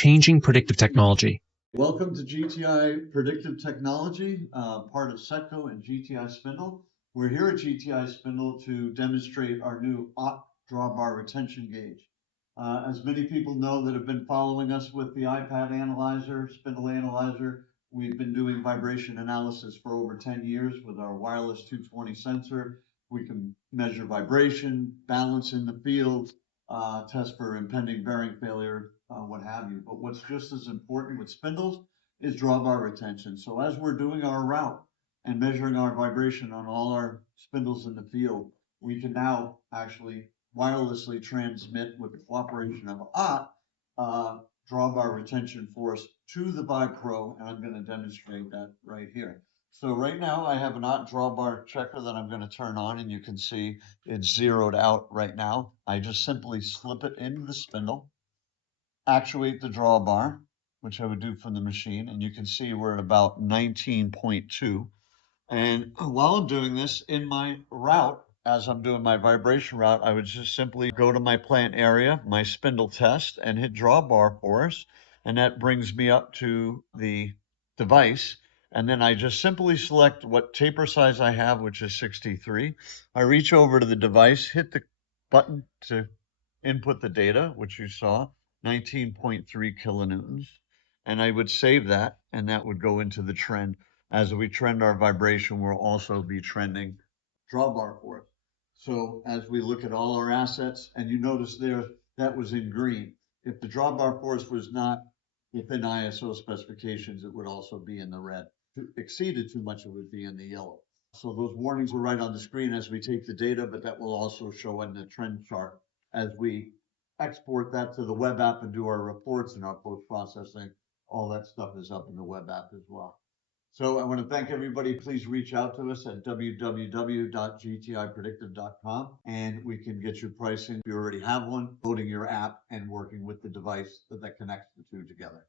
changing predictive technology. Welcome to GTI Predictive Technology, part of Setco and GTI Spindle. We're here at GTI Spindle to demonstrate our new OT drawbar retention gauge. As many people know that have been following us with the iPad analyzer, Spindle analyzer, we've been doing vibration analysis for over 10 years with our wireless 220 sensor. We can measure vibration, balance in the field, test for impending bearing failure, what have you. But what's just as important with spindles is drawbar retention. So as we're doing our route and measuring our vibration on all our spindles in the field, we can now actually wirelessly transmit with the cooperation of OT drawbar retention force to the VibePro, and I'm going to demonstrate that right here. So right now I have an OT drawbar checker that I'm going to turn on, and you can see it's zeroed out right now. I just simply slip it into the spindle, actuate the drawbar, which I would do from the machine, and you can see we're at about 19.2. And while I'm doing this in my route, as I'm doing my vibration route, I would just simply go to my plant area, my spindle test, and hit drawbar force. And that brings me up to the device. And then I just simply select what taper size I have, which is 63. I reach over to the device, hit the button to input the data, which you saw, 19.3 kilonewtons. And I would save that, and that would go into the trend. As we trend our vibration, we'll also be trending drawbar force. So as we look at all our assets, and you notice there, that was in green. If the drawbar force was not within ISO specifications, it would also be in the red. If it exceeded too much, it would be in the yellow. So those warnings are right on the screen as we take the data, but that will also show in the trend chart as we export that to the web app and do our reports and our post-processing. All that stuff is up in the web app as well. So I want to thank everybody. Please reach out to us at www.gtipredictive.com, and we can get you pricing if you already have one, loading your app and working with the device that connects the two together.